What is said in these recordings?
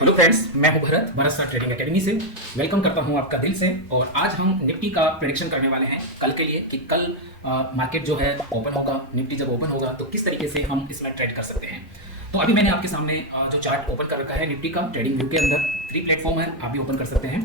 Hello friends, मैं हूं Bharat sir trading academy से। वेलकम करता हूं आपका दिल से। और आज हम निफ्टी का प्रेडिक्शन करने वाले हैं कल के लिए कि कल मार्केट जो है ओपन होगा। निफ्टी जब ओपन होगा तो किस तरीके से हम इसमें ट्रेड कर सकते हैं। तो अभी मैंने आपके सामने जो चार्ट ओपन कर रखा है निफ्टी का ट्रेडिंग व्यू के अंदर 3 प्लेटफॉर्म है, आप भी ओपन कर सकते हैं।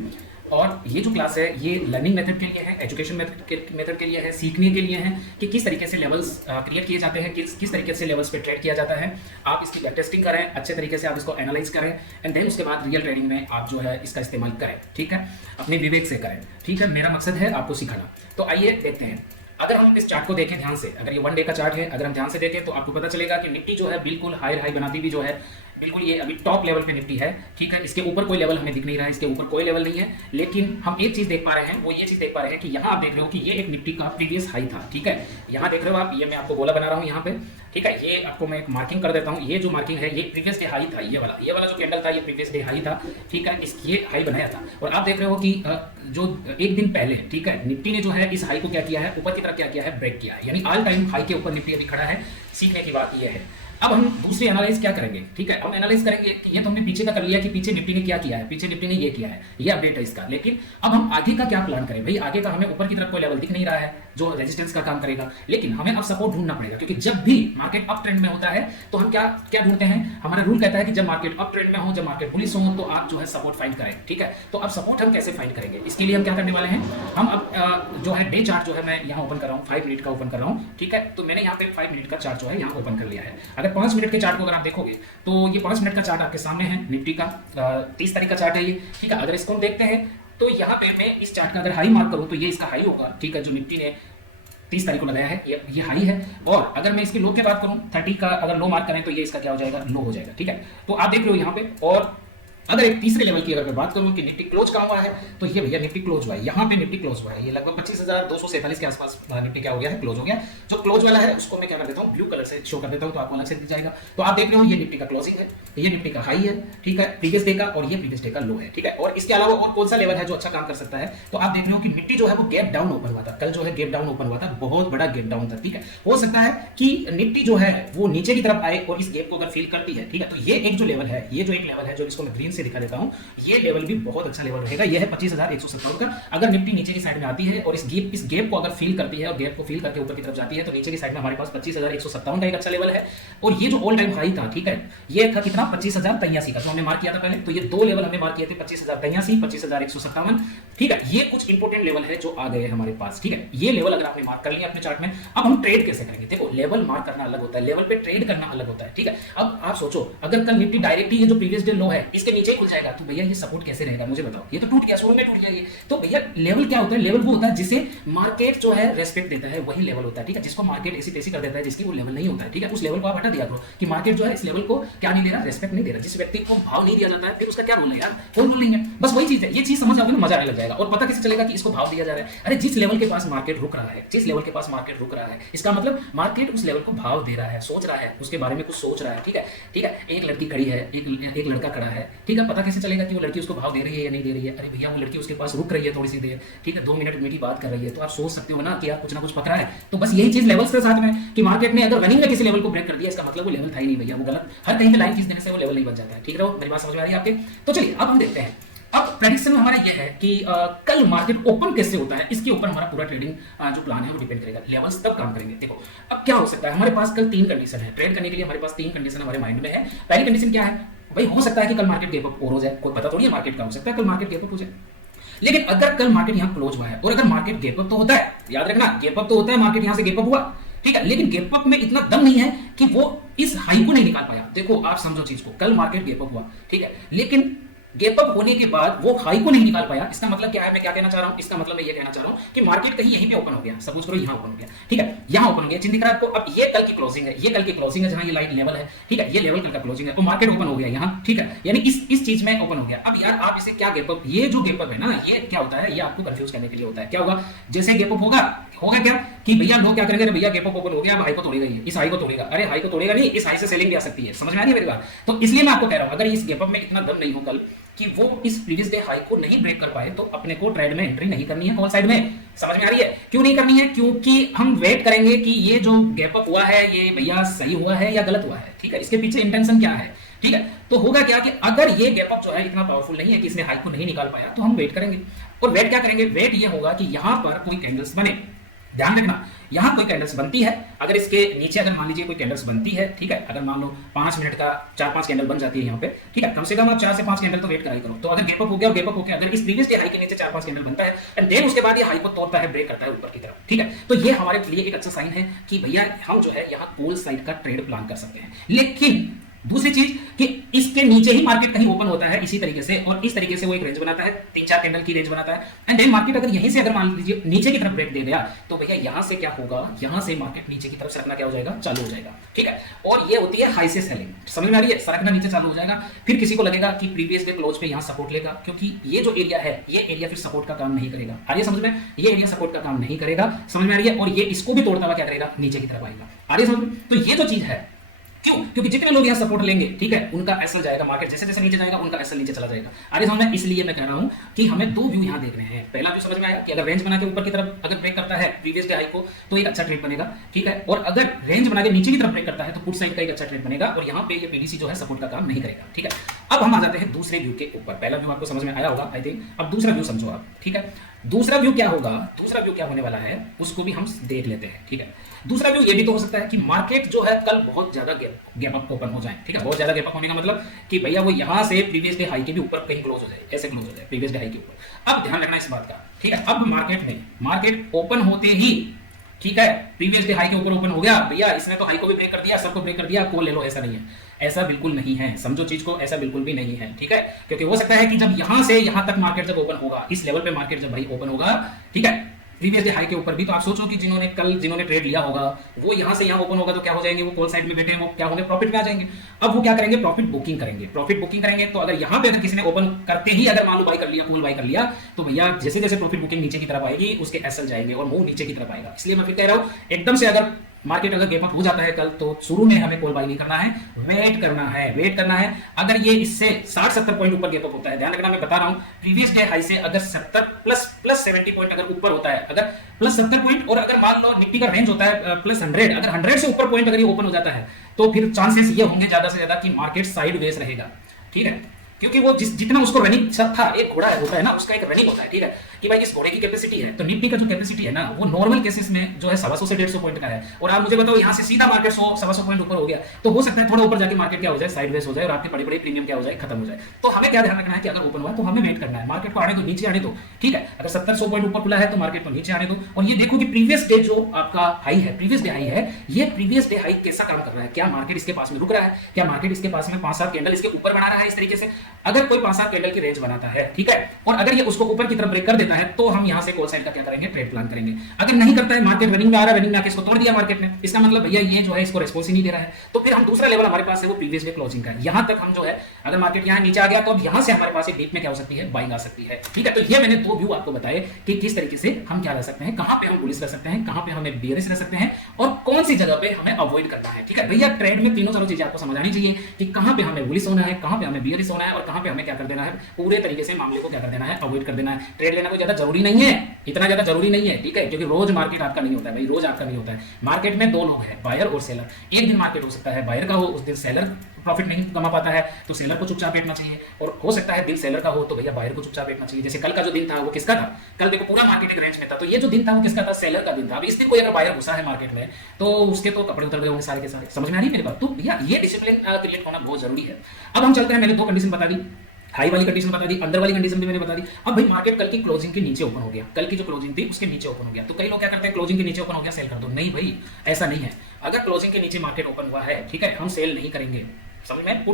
और ये जो क्लास है ये लर्निंग मेथड के लिए है, एजुकेशन मेथड के लिए है, सीखने के लिए है कि किस तरीके से लेवल्स क्रिएट किए जाते हैं, किस तरीके से लेवल्स पे ट्रेड किया जाता है। आप इसकी बैक टेस्टिंग करें, अच्छे तरीके से आप इसको एनालाइज करें एंड देन उसके बाद रियल ट्रेडिंग में आप जो है इसका इस्तेमाल करें। ठीक है, अपने विवेक से करें। ठीक है, मेरा मकसद है आपको सिखाना। तो आइए देखते हैं। अगर हम इस चार्ट को देखें ध्यान से, अगर ये 1 डे का चार्ट है, अगर हम ध्यान से देखें तो आपको पता चलेगा कि निफ्टी जो है बिल्कुल हाई बनाती हुई जो है बिल्कुल ये अभी टॉप लेवल पे निफ्टी है। ठीक है, इसके ऊपर कोई लेवल हमें दिख नहीं रहा है, इसके ऊपर कोई लेवल नहीं है। लेकिन हम एक चीज देख पा रहे हैं, वो ये चीज देख पा रहे हैं कि यहाँ आप देख रहे हो कि ये एक निफ्टी का प्रीवियस हाई था। ठीक है, यहाँ देख रहे हो आप, ये मैं आपको गोला बना रहा हूँ यहाँ पे। ठीक है, ये आपको मैं एक मार्किंग कर देता हूँ। ये जो मार्किंग है ये प्रीवियस डे हाई था, ये वाला जो कैंडल था ये प्रीवियस डे हाई था। ठीक है, ये हाई बनाया था। और आप देख रहे हो कि जो एक दिन पहले, ठीक है, निफ्टी ने जो है इस हाई को क्या किया है, ऊपर की तरफ क्या किया है, ब्रेक किया है। यानी ऑल टाइम हाई के ऊपर निफ्टी अभी खड़ा है। सीखने की बात ये है। अब हम दूसरी एनालाइज क्या करेंगे। ठीक है, हम एनालाइज करेंगे कि ये तो हमने पीछे का कर लिया कि पीछे निफ्टी ने क्या किया है, पीछे निफ्टी ने ये किया है, ये अपडेट है इसका। लेकिन अब हम आगे का क्या प्लान करें भाई। आगे का हमें ऊपर की तरफ कोई लेवल दिख नहीं रहा है जो रेजिस्टेंस का काम करेगा, लेकिन हमें अब सपोर्ट ढूंढना पड़ेगा। क्योंकि जब भी मार्केट अप ट्रेंड में होता है तो हम क्या ढूंढते हैं, हमारा रूल कहता है कि जब मार्केट अप ट्रेंड में हो, जब मार्केट बुलिश हो, तो आप जो है सपोर्ट फाइंड करें। ठीक है, तो अब सपोर्ट हम कैसे फाइंड करेंगे, इसके लिए हम क्या करने वाले हैं। हम अब जो है डे चार्ट जो है मैं यहाँ ओपन कर रहा हूँ, 5 मिनट का ओपन कर रहा हूँ। ठीक है, तो मैंने यहाँ पे 5 मिनट का चार्ट जो है यहाँ ओपन कर लिया है। अगर 5 मिनट के चार्ट को अगर आप देखोगे तो ये 5 मिनट का चार्ट आपके सामने है। निफ्टी का 30 तारीख का चार्ट है ये। ठीक है, अगर इसको हम देखते हैं तो यहाँ पे मैं इस चार्ट का अगर हाई मार्क करूँ तो ये इसका हाई होगा। ठीक है, जो निफ्टी ने 30 तारीख को लगाया है ये हाई है। और अगर मैं इसकी लो की बात करूं, 30 का अगर लो मार्क करें तो ये इसका क्या हो जाएगा, लो हो जाएगा। ठीक है, तो आप देख रहे हो यहाँ पे। और अगर एक तीसरे लेवल की अगर मैं बात करूं कि निफ्टी क्लोज कहां हुआ है, तो ये भैया निफ्टी क्लोज हुआ है। यहाँ पे निफ्टी क्लोज हुआ है, ये लगभग 25,247 के आसपास निफ्टी क्या हो गया है, क्लोज हो गया। जो क्लोज वाला है उसको मैं क्या कर देता हूँ, ब्लू कलर से शो कर देता हूँ तो आपको अलग से दिख जाएगा। तो आप देख रहे हो ये निफ्टी का क्लोजिंग है, ये निफ्टी का हाई है। ठीक है, प्रीवियस डे का, और ये प्रीवियस डे का लो है। ठीक है, और इसके अलावा और कौन सा लेवल है जो अच्छा काम कर सकता है, तो आप देख रहे हो कि निफ्टी जो है वो गैप डाउन ओपन हुआ था। कल जो है गैप डाउन ओपन हुआ था, बहुत बड़ा गैप डाउन था। ठीक है, हो सकता है कि निफ्टी जो है वो नीचे की तरफ आए और इस गैप को अगर फील करती है। ठीक है, तो ये एक जो लेवल है, ये जो एक लेवल है जो इसको मैं ग्रीन से दिखा देता हूँ, ये लेवल भी बहुत अच्छा लेवल रहेगा। ये है 25,170 का। अगर निफ्टी नीचे की साइड में आती है और इस गेप को अगर फील करती है और गेप को फील करके ऊपर की तरफ जाती है तो नीचे की साइड में हमारे पास 25,157 का एक अच्छा लेवल है। और ये जो ऑल टाइम हाई था, ठीक है, ये था कितना, 25,083 का, जो हमने मार्क किया था पहले। तो ये दो लेवल हमने मार्क किए थे, 25,083, 25,157। ठीक है, ये कुछ इंपॉर्टेंट लेवल है जो आ गए हमारे पास। ठीक है, ये लेवल अगर आपने मार्क कर लिया अपने चार्ट में, अब हम ट्रेड कैसे करेंगे। देखो, लेवल मार्क करना अलग होता है, लेवल पे ट्रेड करना अलग होता है। ठीक है, अब आप सोचो अगर कल निफ्टी डायरेक्टली ये जो प्रीवियस डे लो है इसके नीचे ही खुल जाएगा तो भैया ये सपोर्ट कैसे रहेगा, मुझे बताओ। ये तो टूट गया, शोरूम में टूट गया ये। तो भैया लेवल क्या होता है, लेवल वो होता है जिसे मार्केट जो है रेस्पेक्ट देता है, वही लेवल होता है। ठीक है, जिसको मार्केट ऐसी तैसी कर देता है, जिसकी वो लेवल नहीं होता है। ठीक है, उस लेवल को आप हटा दिया करो कि मार्केट जो है इस लेवल को क्या नहीं दे रहा, रेस्पेक्ट नहीं दे रहा। जिस व्यक्ति को भाव नहीं दिया जाता है फिर उसका क्या रोल है यार, कोई रोल नहीं है। बस वही चीज है, ये चीज समझ आओगे ना, मजा आने लग जाएगा। और पता कैसे चलेगा कि इसको भाव दिया जा रहा है। अरे जिस लेवल के पास मार्केट रुक रहा है, जिस लेवल के पास मार्केट रुक रहा है, इसका मतलब मार्केट उस लेवल को भाव दे रहा है, सोच रहा है, उसके बारे में कुछ सोच रहा है। ठीक है, ठीक है, एक लड़की खड़ी है, एक लड़का खड़ा है। ठीक है, पता कैसे चलेगा कि वो लड़की उसको भाव दे रही है या नहीं दे रही है। अरे भैया वो लड़की उसके पास रुक रही है थोड़ी सी देर, ठीक है, 2 मिनट मीठी बात कर रही है, तो आप सोच सकते हो ना कि यार कुछ ना कुछ पकड़ा है। तो बस यही चीज लेवल्स के साथ में कि मार्केट ने अगर रनिंग में किसी लेवल को ब्रेक कर दिया, इसका मतलब वो लेवल था ही नहीं भैया, वो गलत। हर कहीं पे लाइन खींच देने से वो लेवल नहीं बन जाता है। ठीक रहो, मेरी बात समझ में आ रही है आपके। तो चलिए अब हम देखते हैं। अब प्रेडिक्शन में हमारा ये है कि कल मार्केट ओपन कैसे होता है, इसके ऊपर हमारा पूरा ट्रेडिंग जो प्लान है वो डिपेंड करेगा। लेवल्स तब काम करेंगे। देखो अब क्या हो सकता है, हमारे पास कल 3 कंडीशन है ट्रेड करने के लिए। हमारे पास 3 कंडीशन हमारे माइंड में है। पहली कंडीशन क्या है भाई, हो सकता है कि कल मार्केट गैप अप और हो जाए, कोई पता थोड़ी है मार्केट का, हो सकता है कल मार्केट गैप अप हो जाए। लेकिन अगर कल मार्केट यहाँ क्लोज हुआ है और अगर मार्केट गैप अप तो होता है, याद रखना गैप अप तो होता है, मार्केट यहाँ से गैप अप हुआ। ठीक है, लेकिन गैप अप में इतना दम नहीं है कि वो इस हाई को नहीं निकाल पाया। देखो आप समझो चीज को, कल मार्केट गैप अप हुआ, ठीक है, लेकिन गैप अप होने के बाद वो हाई को नहीं निकाल पाया। इसका मतलब क्या है, मैं क्या कहना चाह रहा हूं, इसका मतलब मैं ये कहना चाह रहा हूं कि मार्केट कहीं यहीं पे ओपन हो गया। सपोज करो यहां ओपन हो गया, ठीक है, यहां ओपन हो गया, चिन्ह दिख रहा है आपको। अब ये कल की क्लोजिंग है, ये कल की क्लोजिंग है जहां ये लाइन लेवल है। ठीक है, ये लेवल कल का क्लोजिंग है, तो मार्केट ओपन हो गया यहां। ठीक है, यानी इस चीज में ओपन हो गया। अब यार आप इसे क्या गैप अप, ये जो गैप अप है ना, ये क्या होता है, ये आपको कंफ्यूज करने के लिए होता है। क्या होगा, जैसे गैप अप होगा क्या कि भैया लोग क्या करेंगे, भैया गैप अप ओपन हो गया, अब हाई को तोड़ेगा, ये इस हाई को तोड़ेगा। अरे हाई को तोड़ेगा नहीं, इस हाई से सेलिंग भी आ सकती है। समझ में आ रही है मेरी बात। तो इसलिए मैं आपको कह रहा हूं अगर इस गैप अप में इतना दम नहीं हो कल कि वो इस प्रीवियस डे हाई को नहीं ब्रेक कर पाए, तो अपने को ट्रेड में एंट्री नहीं करनी है। कौन साइड में, समझ में आ रही है। क्यों नहीं करनी है, क्योंकि हम वेट करेंगे कि ये जो गैप अप हुआ है ये भैया सही हुआ है या गलत हुआ है। ठीक है, इसके पीछे इंटेंशन क्या है। ठीक है, तो होगा क्या कि अगर ये गैप अप जो है इतना पावरफुल नहीं है कि इसने हाई को नहीं निकाल पाया, तो हम वेट करेंगे। और वेट क्या करेंगे? वेट ये होगा कि यहां पर कोई कैंडल्स बने। ध्यान रखना, यहां कोई कैंडल्स बनती है, अगर इसके नीचे अगर मान लीजिए कोई कैंडल्स बनती है, ठीक है, अगर मान लो 5 मिनट का 4-5 कैंडल बन जाती है यहाँ पे, ठीक है, कम से कम आप 4 से 5 कैंडल तो वेट कराई करो। तो अगर गैप अप हो गया और गैप अप हो गया, अगर इस प्रीवियस डे हाई के नीचे 4-5 कैंडल बनता है एंड देन उसके बाद ये हाई को तोड़ता है, ब्रेक करता है ऊपर की तरफ, ठीक है, तो ये हमारे लिए एक अच्छा साइन है कि भैया हम जो है यहाँ कॉल साइड का ट्रेड प्लान कर सकते हैं। लेकिन दूसरी चीज कि इसके नीचे ही मार्केट कहीं ओपन होता है इसी तरीके से, और इस तरीके से वो एक रेंज बनाता है, 3-4 कैंडल की रेंज बनाता है, एंड देन मार्केट अगर यहीं से अगर मान लीजिए नीचे की तरफ ब्रेक दे दिया, तो भैया यहां से क्या होगा, यहां से मार्केट नीचे की तरफ सरकना क्या हो जाएगा, चालू हो जाएगा, ठीक है। और ये होती है हाई से सेलिंग, समझ में आ रही है, सरकना नीचे चालू हो जाएगा। फिर किसी को लगेगा कि प्रीवियस डे क्लोज पे यहां सपोर्ट लेगा, क्योंकि ये जो एरिया है, ये एरिया फिर सपोर्ट का काम नहीं करेगा। आ रही है समझ में? ये एरिया सपोर्ट का काम नहीं करेगा, समझ में आ रही है, और ये इसको भी तोड़ता हुआ क्या करेगा, नीचे की तरफ आएगा। आ रही है समझ में? तो ये जो चीज है, क्यों? क्योंकि जितने लोग यहाँ सपोर्ट लेंगे, ठीक है, उनका एसएल जाएगा, मार्केट जैसे जैसे नीचे जाएगा उनका एसएल नीचे चला जाएगा। आगे समझ में? इसलिए मैं कह रहा हूं कि हमें दो व्यू यहाँ देखने हैं। पहला व्यू समझ में आया कि अगर रेंज बना के ऊपर की तरफ अगर ब्रेक करता है प्रीवियस डे हाई को, तो एक अच्छा ट्रेड बनेगा, ठीक है, और अगर रेंज बना के नीचे की तरफ ब्रेक करता है तो पुट साइड का एक अच्छा ट्रेड बनेगा, और यहाँ पे ये पीडीसी जो है सपोर्ट का काम नहीं करेगा, ठीक है। अब हम आ जाते हैं दूसरे व्यू के ऊपर। पहला व्यू आपको समझ में आया होगा आई थिंक, अब दूसरा व्यू समझो आप, ठीक है। दूसरा व्यू क्या होगा, दूसरा व्यू क्या होने वाला है उसको भी हम देख लेते हैं, ठीक है। दूसरा व्यू ये भी तो हो सकता है कि मार्केट जो है कल बहुत ज्यादा गैप अप ओपन हो जाए, ठीक है, बहुत ज्यादा गैप अप होने का मतलब कि भैया वो यहां से प्रीवियस डे हाई के भी ऊपर कहीं क्लोज हो जाए, ऐसे क्लोज हो जाए प्रीवियस डे हाई के ऊपर। अब ध्यान रखना इस बात का, ठीक है। अब मार्केट ओपन होते ही, ठीक है, प्रीवियस डे हाई के ऊपर ओपन हो गया, भैया इसने तो हाई को भी ब्रेक कर दिया, सबको ब्रेक कर दिया, कॉल ले लो, ऐसा नहीं है, ऐसा बिल्कुल नहीं है, समझो चीज को, ऐसा बिल्कुल भी नहीं है, ठीक है। क्योंकि हो सकता है कि जब यहां से यहां तक मार्केट जब ओपन होगा, इस लेवल पे मार्केट जब भाई ओपन होगा, ठीक है, प्रीवियस डे हाई के ऊपर भी, तो आप सोचो कि जिन्होंने ट्रेड लिया होगा वो यहां से यहां ओपन होगा तो क्या हो जाएंगे, वो कॉल साइड में बैठे हैं, वो क्या होंगे, प्रॉफिट में आ जाएंगे। अब वो क्या करेंगे, प्रॉफिट बुकिंग करेंगे। तो अगर यहां पे अगर किसी ने ओपन करते ही अगर मान लो बाई कर लिया, कॉल बाई कर लिया, तो भैया जैसे जैसे प्रॉफिट बुकिंग नीचे की तरफ आएगी उसके एसएल जाएंगे और मूव नीचे की तरफ आएगा। इसलिए मैं फिर कह रहा हूं, एकदम से अगर मार्केट अगर गैप अप हो जाता है कल, तो शुरू में हमें कॉल बाई नहीं करना है, वेट करना है। अगर ये इससे 60-70 पॉइंट ऊपर गैप अप होता है, ध्यान रखना मैं बता रहा हूं, प्रीवियस डे हाई से अगर 70 प्लस 70 पॉइंट अगर ऊपर होता है, अगर प्लस 70 पॉइंट, और अगर मान लो निफ्टी का रेंज होता है प्लस 100, अगर 100 से ऊपर पॉइंट अगर ये ओपन हो जाता है, तो फिर चांसेस ये होंगे ज्यादा से ज्यादा कि मार्केट साइडवेज रहेगा, ठीक है। क्योंकि वो जितना उसको रनिंग था, एक घोड़ा होता है ना, उसका एक रनिंग होता है, ठीक है, कि भाई इस घोड़े की कैपेसिटी है, तो निफ्टी का जो कैपेसिटी है ना, वो नॉर्मल केसेस में जो है 125 से 150 पॉइंट का है, और आप मुझे बताओ यहाँ से सीधा मार्केट 100-125 पॉइंट ऊपर हो गया, तो हो सकता है थोड़ा ऊपर जाके मार्केट क्या हो जाए, साइडवेज हो जाए, और आपके बड़े बड़े प्रीमियम क्या हो जाए, खत्म हो जाए। तो हमें क्या ध्यान रखना है कि अगर ओपन हुआ तो हमें वेट करना है, मार्केट को आने दो, नीचे आने दो, ठीक है। अगर 70-100 पॉइंट ऊपर खुला है तो मार्केट को नीचे आने दो, और ये देखो कि प्रीवियस डे जो आपका हाई है, प्रीवियस डे हाई है, ये प्रीवियस डे हाई कैसा काम कर रहा है, क्या मार्केट इसके पास में रुक रहा है, क्या मार्केट इसके पास में 5-7 कैंडल इसके ऊपर बना रहा है इस तरीके से। अगर कोई 5-7 कैंडल की रेंज बनाता है, ठीक है, और अगर ये उसको ऊपर की तरफ ब्रेक कर देता है, तो हम यहां से कॉल साइड का क्या करेंगे, ट्रेड प्लान करेंगे। अगर नहीं करता है, मार्केट रनिंग में आ रहा है, रनिंग में आके इसको तोड़ दिया मार्केट ने, इसका मतलब भैया ये जो है इसको रिस्पांस ही नहीं दे रहा है, तो फिर हम दूसरा लेवल हमारे पास है वो प्रीवियस डे क्लोजिंग का, यहां तक हम जो है अगर मार्केट यहां नीचे आ गया तो अब यहां से हमारे पास एक डीप में क्या हो सकती है, बाइंग आ सकती है, ठीक है। तो ये मैंने दो व्यू आपको बताए कि किस तरीके से हम क्या रह सकते हैं, कहां पे हम बुलिश रह सकते हैं, कहां पे हमें बियरिश रह सकते हैं, और कौन सी जगह पे हमें अवॉइड करना है, ठीक है भैया। ट्रेड में तीनों चारों चीजें आपको समझ आनी चाहिए कि कहां पे हमें बुलिश होना है, कहां पे हमें बियरिश होना है, और कहां पे हमें क्या कर देना है, पूरे तरीके से मामले को क्या कर देना है, अवॉइड कर देना है। ट्रेड लेना कोई ज्यादा जरूरी नहीं है, इतना ज्यादा जरूरी नहीं है, ठीक है, क्योंकि रोज मार्केट आपका नहीं होता है भाई, रोज आपका नहीं होता है। मार्केट में दो लोग हैं, बायर और सेलर। एक दिन मार्केट हो सकता है बायर का हो, उस दिन सेलर प्रॉफिट नहीं कमा पाता है, तो सेलर को चुपचाप बैठना चाहिए, और हो सकता है दिन सेलर का हो तो भैया बायर को चुपचाप बैठना चाहिए। जैसे कल का जो दिन था वो किसका था, कल देखो पूरा मार्केट एक रेंज में था, तो ये जो दिन था वो किसका था, सेलर का दिन था। अब इस दिन कोई अगर बायर घुसा है मार्केट में तो उसके तो कपड़े उतर गए होंगे सारे के सारे, समझ में आ रही है मेरी बात। तो भैया ये डिसिप्लिन क्रिएट होना बहुत जरूरी है। अब हम चलते हैं, मैंने दो कंडीशन बता दी, हाई वाली कंडीशन बता दी, अंदर वाली कंडीशन भी मैंने बता दी। अब भाई मार्केट कल की क्लोजिंग के नीचे ओपन हो गया, कल की जो क्लोजिंग थी उसके नीचे ओपन हो गया, तो कई लोग क्या करते हैं, क्लोजिंग के नीचे ओपन हो गया सेल कर दो। नहीं भाई, ऐसा नहीं है। अगर क्लोजिंग के नीचे मार्केट ओपन हुआ है, ठीक है, हम सेल नहीं करेंगे, समझ में,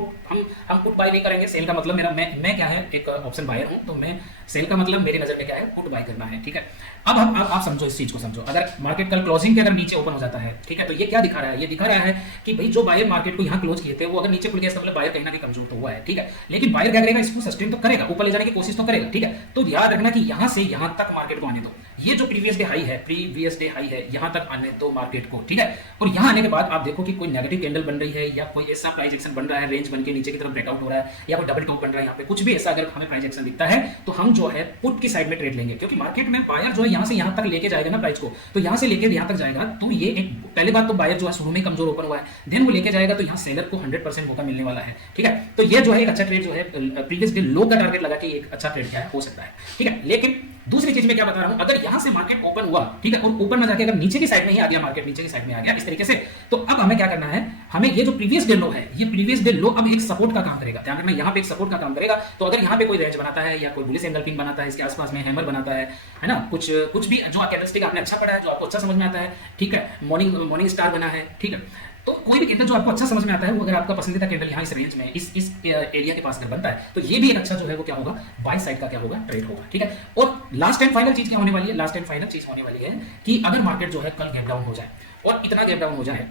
हम पुट बाय नहीं करेंगे। सेल का मतलब मैं क्या है, एक ऑप्शन बायर हूं, तो मैं सेल का मतलब मेरी नजर में क्या है, पुट बाय करना है, ठीक है। अब आप समझो इस चीज को समझो, अगर मार्केट कल क्लोजिंग के अगर नीचे ओपन हो जाता है, ठीक है, तो ये क्या दिखा रहा है, ये दिखा रहा है कि भाई जो बायर मार्केट को यहाँ क्लोज किए थे वो अगर नीचे खुल गया, इसका मतलब बायर कहीं ना कहीं कमजोर तो हुआ है, ठीक है। लेकिन बायर क्या करेगा, इसको सस्टेन तो करेगा, ऊपर ले जाने की कोशिश तो करेगा, ठीक है। तो याद रखना कि यहाँ से यहाँ तक मार्केट को आने दो, ये जो प्रीवियस डे हाई है, यहाँ तक आने दो मार्केट को, ठीक है। और यहाँ आने के बाद आप देखो कि कोई नेगेटिव कैंडल बन रही है, या कोई ऐसा प्राइस एक्शन बन रहा है, रेंज बन के नीचे की तरफ ब्रेकआउट हो रहा है, या कोई डबल टॉप बन रहा है, यहाँ पे कुछ भी ऐसा अगर हमें प्राइस एक्शन दिखता है, तो हम जो है पुट की साइड में ट्रेड लेंगे, क्योंकि मार्केट में बायर जो है यहाँ से यहाँ तक लेके जाएगा ना प्राइस को, तो यहाँ से लेके यहाँ तक जाएगा तो ये एक पहले बात तो बायर जो है शुरू में कमजोर ओपन हुआ है, देन वो लेके जाएगा तो यहाँ सेलर को 100% मौका मिलने वाला है। ठीक है, तो ये जो है एक अच्छा ट्रेड जो है प्रीवियस डे लो का टारगेट लगा के एक अच्छा ट्रेड क्या है हो सकता है। ठीक है, लेकिन दूसरी चीज में क्या बता रहा हूं, अगर यहां से मार्केट ओपन हुआ, ठीक है, और ऊपर में जाके अगर नीचे की साइड में ही आ गया, मार्केट नीचे की साइड में आ गया इस तरीके से, तो अब हमें क्या करना है, हमें ये जो प्रीवियस डे लो है, ये प्रीवियस डे लो अब एक सपोर्ट का काम करेगा। ध्यान रखना, यहां पे एक सपोर्ट का काम करेगा। तो अगर यहां पे कोई रेंज बनाता है या कोई बुलिश एंगल्फिंग बनाता है, इसके आसपास में हैमर बनाता है ना, कुछ भी जो कैंडलस्टिक आपने अच्छा पढ़ा है, जो आपको अच्छा समझ में आता है, ठीक है, मॉर्निंग स्टार बना है, ठीक है, तो कोई भी कैंडल जो आपको अच्छा समझ में आता है, वो अगर आपका पसंदीदा कैंडल यहाँ इस रेंज में इस एरिया के पास अगर बनता है, तो ये भी एक अच्छा जो है वो क्या होगा, बाय साइड का क्या होगा, ट्रेड होगा। ठीक है, और लास्ट एंड फाइनल चीज क्या होने वाली है, लास्ट एंड फाइनल चीज होने वाली है कि अगर मार्केट जो है कल गैप डाउन हो जाए, और इतना गैप डाउन हो जाए,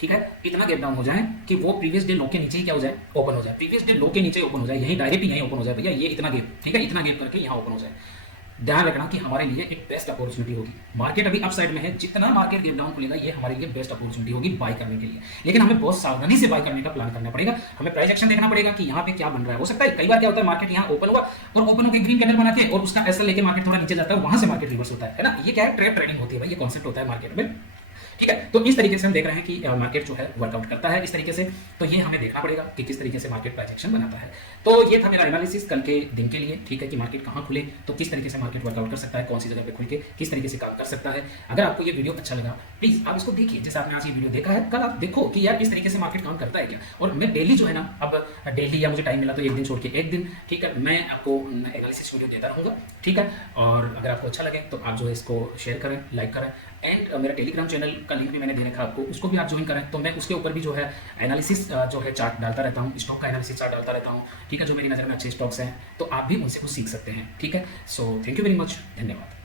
ठीक है, इतना गैप डाउन हो जाए कि वो प्रीवियस डे लो के नीचे ही क्या हो जाए, ओपन हो जाए, प्रीवियस डे लो के नीचे ओपन हो जाए, यही डायरेक्ट यही ओपन हो जाए भैया, ये इतना गैप, ठीक है, इतना गैप करके यहाँ ओपन हो जाए। ध्यान रखना कि हमारे लिए एक बेस्ट अपॉर्चुनिटी होगी। मार्केट अभी अप साइड में है, जितना मार्केट गैप डाउन खुलेगा ये हमारे लिए बेस्ट अपॉर्चुनिटी होगी बाय करने के लिए, लेकिन हमें बहुत सावधानी से बाय करने का प्लान करना पड़ेगा। हमें प्राइस एक्शन देखना पड़ेगा कि यहाँ पे क्या बन रहा है। हो सकता है कई बार क्या होता है, मार्केट यहाँ ओपन हुआ और ओपन होकर ग्रीन कैंडल बना के और उसका एसएल लेके मार्केट थोड़ा नीचे जाता है, वहां से मार्केट रिवर्स होता है ना। ये क्या है, ट्रेडिंग होती है भाई, ये कॉन्सेप्ट होता है मार्केट में। ठीक है, तो इस तरीके से हम देख रहे हैं कि मार्केट जो है वर्कआउट करता है इस तरीके से। तो ये हमें देखना पड़ेगा कि किस तरीके से मार्केट प्राइस एक्शन बनाता है। तो ये था मेरा एनालिसिस कल के दिन के लिए। ठीक है, कि मार्केट कहाँ खुले तो किस तरीके से मार्केट वर्कआउट कर सकता है, कौन सी जगह पे खुल के किस तरीके से काम कर सकता है। अगर आपको ये वीडियो अच्छा लगा, प्लीज आप इसको देखिए। जैसे आपने आज ये वीडियो देखा है, कल आप देखो कि यार इस तरीके से मार्केट काम करता है क्या। और मैं डेली जो है ना, अब डेली या मुझे टाइम मिला तो एक दिन छोड़ के एक दिन, ठीक है, मैं आपको एनालिसिस वीडियो देता रहूँगा। ठीक है, और अगर आपको अच्छा लगे तो आप जो है इसको शेयर करें, लाइक करें, एंड मेरा टेलीग्राम चैनल का लिंक भी मैंने दे रखा आपको, उसको भी आप ज्वाइन करें। तो मैं उसके ऊपर भी जो है एनालिसिस जो है चार्ट डालता रहता हूँ, स्टॉक का एनालिसिस चार्ट डालता रहता हूँ। ठीक है, जो मेरी नज़र में अच्छे स्टॉक्स हैं तो आप भी उनसे कुछ सीख सकते हैं। ठीक है, so thank you very much, धन्यवाद।